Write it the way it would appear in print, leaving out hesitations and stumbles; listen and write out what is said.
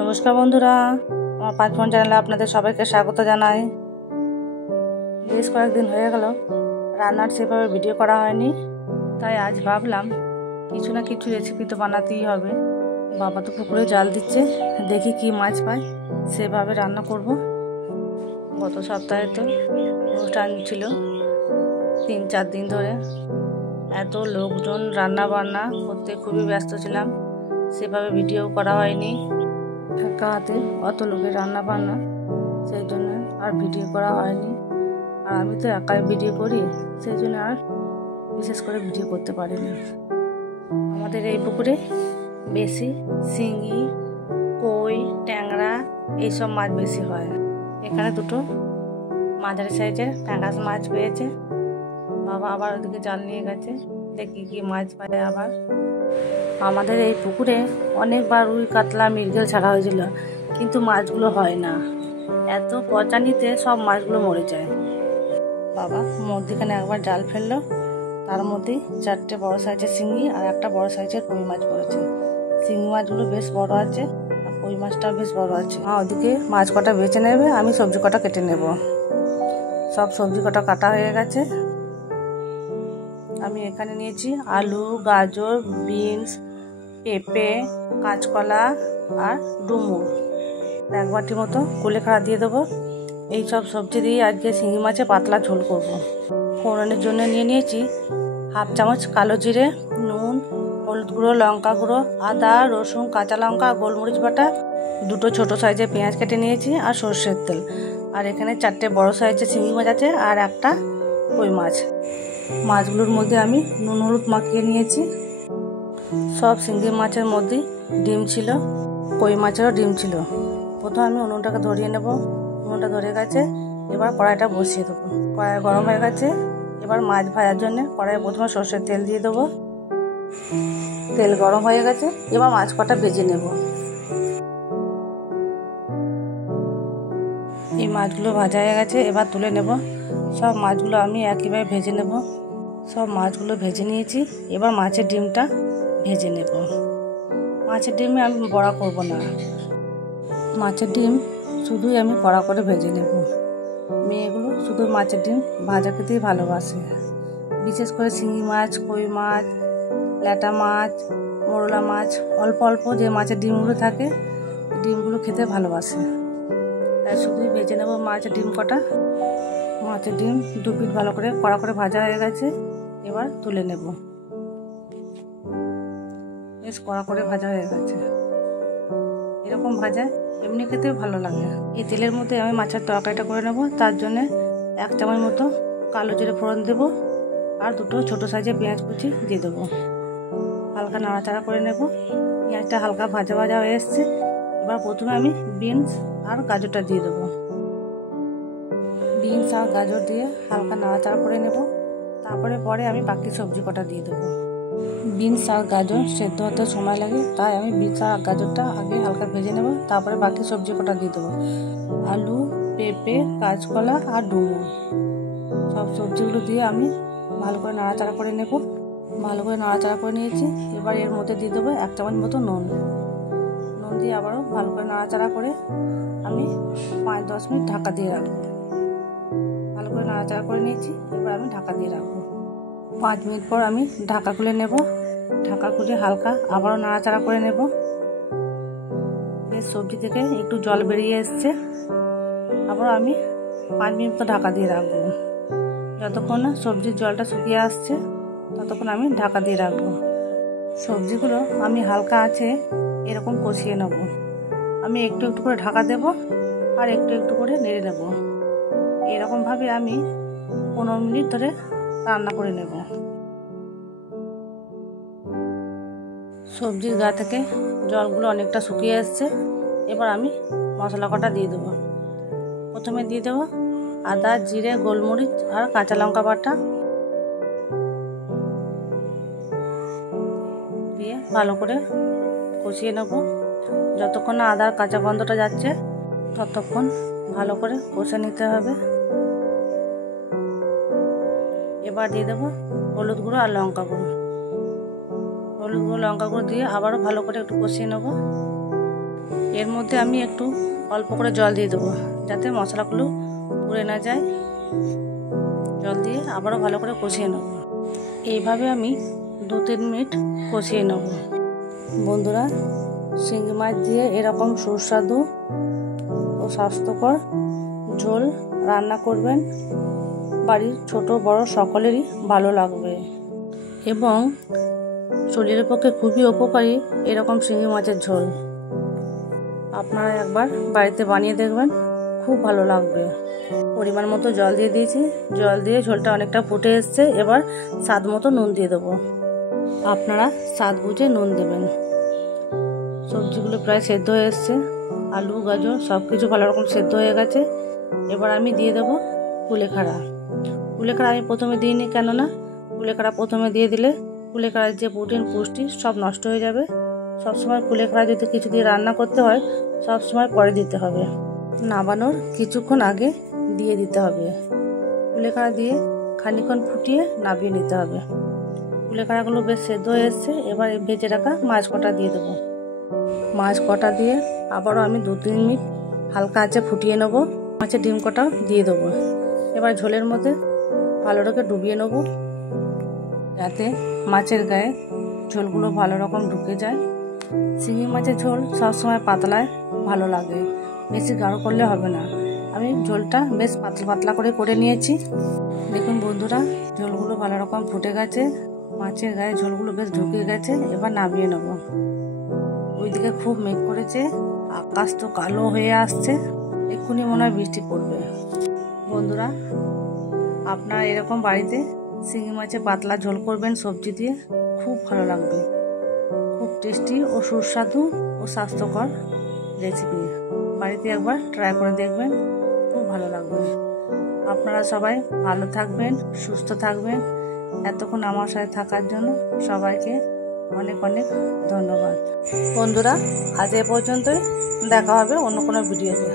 নমস্কার বন্ধুরা, আমার পাঁচফোন চ্যানেলে আপনাদের সবাইকে স্বাগত জানাই। বেশ কয়েকদিন হয়ে গেল রান্নার সেভাবে ভিডিও করা হয়নি, তাই আজ ভাবলাম কিছু না কিছু রেসিপি তো বানাতেই হবে। বাবা তো পুকুরে জাল দিচ্ছে, দেখি কি মাছ পাই সেভাবে রান্না করব। গত সপ্তাহে তো অনুষ্ঠান ছিল 3-4 দিন ধরে, এত লোকজন রান্না বান্না করতে খুবই ব্যস্ত ছিলাম, সেভাবে ভিডিও করা হয়নি। একা হাতে অত লোকের রান্না বান্না, সেই জন্য আর ভিডিও করা হয়নি। আর আমি তো একাই ভিডিও করি, সেই জন্য আর বিশেষ করে ভিডিও করতে পারিনি। আমাদের এই পুকুরে বেশি শিঙি, কই, ট্যাংরা এইসব মাছ বেশি হয়। এখানে দুটো মাঝারি সাইজের ট্যাংরা মাছ পেয়েছে। বাবা আবার ওদিকে জাল নিয়ে গেছে, দেখি কি মাছ পায়। আবার আমাদের এই পুকুরে অনেকবার রুই, কাতলা, মৃগেল ছাড়া হয়েছিল, কিন্তু মাছগুলো হয় না। এত পচানিতে সব মাছগুলো মরে যায়। বাবা মধ্যখানে একবার জাল ফেললো, তার মধ্যেই 4টে বড় সাইজের শিঙি আর একটা বড় সাইজের কই মাছ পড়েছে। শিঙি মাছগুলো বেশ বড় আছে আর কই মাছটাও বেশ বড় আছে। ওদিকে মাছ কটা বেছে নেবে, আমি সবজি কটা কেটে নেব। সব সবজি কটা কাটা হয়ে গেছে। আমি এখানে নিয়েছি আলু, গাজর, বিনস, পেঁপে, কাঁচকলা আর ডুমুর। 1 বাটি মতো কুলেখাড়া দিয়ে দেবো। এই সব সবজি দিয়ে আজকে শিঙি মাছে পাতলা ঝোল করব। ফোড়নের জন্য নিয়ে নিয়েছি 1/2 চামচ কালো জিরে, নুন, হলুদ গুঁড়ো, লঙ্কা গুঁড়ো, আদা, রসুন, কাঁচা লঙ্কা, গোলমরিচ বাটা, 2টো ছোটো সাইজের পেঁয়াজ কেটে নিয়েছি আর সর্ষের তেল। আর এখানে 4টে বড় সাইজের শিঙি মাছ আছে আর একটা কই মাছ। মাছগুলোর মধ্যে আমি নুন হলুদ মাখিয়ে নিয়েছি। সব শিঙি মাছের মধ্যেই ডিম ছিল, কই মাছেরও ডিম ছিল। প্রথমে আমি উনুনটাকে ধরিয়ে নেব। উনুনটা ধরে গেছে, এবার কড়াইটা বসিয়ে দেবো। কড়াই গরম হয়ে গেছে, এবার মাছ ভাজার জন্য কড়াইয়ে প্রথমে সর্ষের তেল দিয়ে দেবো। তেল গরম হয়ে গেছে, এবার মাছ কটা ভেজে নেব। এই মাছগুলো ভাজা হয়ে গেছে, এবার তুলে নেব। সব মাছগুলো আমি একইভাবে ভেজে নেব। সব মাছগুলো ভেজে নিয়েছি, এবার মাছের ডিমটা ভেজে নেব। মাছের ডিমে আমি বড়া করব না, মাছের ডিম শুধুই আমি কড়া করে ভেজে নেব। মেয়েগুলো শুধু মাছের ডিম ভাজা খেতেই ভালোবাসে। বিশেষ করে শিঙি মাছ, কই মাছ, ল্যাটা মাছ, মোরলা মাছ, অল্প অল্প যে মাছের ডিমগুলো থাকে, ডিমগুলো খেতে ভালোবাসে। তাই শুধুই ভেজে নেব মাছের ডিম কটা। মাছের ডিম 2 পিঠ ভালো করে কড়া করে ভাজা হয়ে গেছে, এবার তুলে নেব। বেশ কড়া করে ভাজা হয়ে গেছে। এরকম ভাজা এমনি খেতেও ভালো লাগে। এই তেলের মধ্যে আমি মাছের তরকারিটা করে নেব। তার জন্য 1 চামচ মতো কালো জিরে ফোড়ন দেবো আর 2টো ছোটো সাইজের পেঁয়াজ কুচি দিয়ে দেবো। হালকা নাড়াচাড়া করে নেব। পেঁয়াজটা হালকা ভাজা ভাজা হয়ে এসছে, এবার প্রথমে আমি বিনস আর গাজরটা দিয়ে দেবো। বিনস আর গাজর দিয়ে হালকা নাড়াচাড়া করে নেব। তারপরে আমি বাকি সবজি কটা দিয়ে দেবো। বিনস আর গাজর সেদ্ধ হতে সময় লাগে, তাই আমি বিনস আর গাজরটা আগে হালকা ভেজে নেব, তারপরে বাকি সবজি কটা দিয়ে দেবো। আলু, পেঁপে, কাঁচকলা আর ডুমুর, সব সবজিগুলো দিয়ে আমি ভালো করে নাড়াচাড়া করে নেব। ভালো করে নাড়াচাড়া করে নিয়েছি, এবার এর মধ্যে দিয়ে দেবো 1 চামচ মতো নুন। নুন দিয়ে আবারও ভালো করে নাড়াচাড়া করে আমি 5-10 মিনিট ঢাকা দিয়ে রাখবো। ভালো করে নাড়াচাড়া করে নিয়েছি, এবার আমি ঢাকা দিয়ে রাখবো। 5 মিনিট পর আমি ঢাকা খুলে নেব। ঢাকা খুলে হালকা আবারও নাড়াচাড়া করে নেব। বেশ সবজি থেকে একটু জল বেরিয়ে এসছে, আবার আমি 5 মিনিট তো ঢাকা দিয়ে রাখবো। যতক্ষণ না সবজির জলটা শুকিয়ে আসছে ততক্ষণ আমি ঢাকা দিয়ে রাখবো। সবজিগুলো আমি হালকা আছে এরকম কষিয়ে নেব। আমি একটু একটু করে ঢাকা দেব আর একটু একটু করে নেড়ে নেব। এরকমভাবে আমি 15 মিনিট ধরে রান্না করে নেব। সবজির গা থেকে জলগুলো অনেকটা শুকিয়ে এসছে, এবার আমি মশলা কটা দিয়ে দেবো। প্রথমে দিয়ে দেবো আদা, জিরে, গোলমরিচ আর কাঁচা লঙ্কা বাটা দিয়ে ভালো করে কষিয়ে নেব। যতক্ষণ না আদার কাঁচা গন্ধটা যাচ্ছে ততক্ষণ ভালো করে কষে নিতে হবে। এবার দিয়ে দেবো হলুদ গুঁড়ো আর লঙ্কা গুঁড়ো। হলুদ গুঁড়ো, লঙ্কা গুঁড়ো দিয়ে আবারও ভালো করে একটু কষিয়ে নেব। এর মধ্যে আমি একটু অল্প করে জল দিয়ে দেবো যাতে মশলাগুলো পুড়ে না যায়। জল দিয়ে আবারও ভালো করে কষিয়ে নেব। এইভাবে আমি 2-3 মিনিট কষিয়ে নেব। বন্ধুরা, শিঙি মাছ দিয়ে এরকম সুস্বাদু ও স্বাস্থ্যকর ঝোল রান্না করবেন, বাড়ির ছোট বড় সকলেরই ভালো লাগবে এবং শরীরের পক্ষে খুবই উপকারী এরকম শিঙি মাছের ঝোল। আপনারা একবার বাড়িতে বানিয়ে দেখবেন, খুব ভালো লাগবে। পরিমাণ মতো জল দিয়ে দিয়েছি, জল দিয়ে ঝোলটা অনেকটা ফুটে এসছে। এবার স্বাদ মতো নুন দিয়ে দেবো। আপনারা স্বাদ বুঝে নুন দেবেন। সবজিগুলো প্রায় সেদ্ধ হয়ে এসছে, আলু গাজর সব কিছু ভালো রকম সেদ্ধ হয়ে গেছে। এবার আমি দিয়ে দেবো কুলেখাড়া। কুলেখাড়া আমি প্রথমে দিইনি, কেননা কুলেখাড়া প্রথমে দিয়ে দিলে কুলেখাড়ার যে প্রোটিন পুষ্টি সব নষ্ট হয়ে যাবে। সবসময় কুলেখাড়া যদি কিছু দিয়ে রান্না করতে হয় সবসময় পরে দিতে হবে, নামানোর কিছুক্ষণ আগে দিয়ে দিতে হবে। কুলেখাড়া দিয়ে খানিকক্ষণ ফুটিয়ে নামিয়ে নিতে হবে। কুলেখাড়াগুলো বেশ সেদ্ধ হয়ে এসছে। এবার ভেজে রাখা মাছ কটা দিয়ে দেবো। মাছ কটা দিয়ে আবারও আমি 2-3 মিনিট হালকা আঁচে ফুটিয়ে নেব। মাছের ডিম কটা দিয়ে দেবো। এবার ঝোলের মধ্যে ভালো করে ডুবিয়ে নেব যাতে মাছের গায়ে ঝোলগুলো ভালো রকম ঢুকে যায়। শিঙি মাছের ঝোল সবসময় পাতলায় ভালো লাগে, বেশি গাঢ় করলে হবে না। আমি ঝোলটা বেশ পাতলা পাতলা করে নিয়েছি। দেখুন বন্ধুরা, ঝোলগুলো ভালো রকম ফুটে গেছে, মাছের গায়ে ঝোলগুলো বেশ ঢুকে গেছে। এবার নামিয়ে নেব। ওইদিকে খুব মেঘ করেছে, আকাশ তো কালো হয়ে আসছে, এক্ষুনি মনে হয় বৃষ্টি পড়বে। বন্ধুরা, আপনারা এরকম বাড়িতে শিঙি মাছের পাতলা ঝোল করবেন সবজি দিয়ে, খুব ভালো লাগবে। খুব টেস্টি ও সুস্বাদু ও স্বাস্থ্যকর রেসিপি। বাড়িতে একবার ট্রাই করে দেখবেন, খুব ভালো লাগবে। আপনারা সবাই ভালো থাকবেন, সুস্থ থাকবেন। এতক্ষণ আমার সাথে থাকার জন্য সবাইকে অনেক অনেক ধন্যবাদ। বন্ধুরা, আজ এ পর্যন্তই, দেখা হবে অন্য কোনো ভিডিওতে।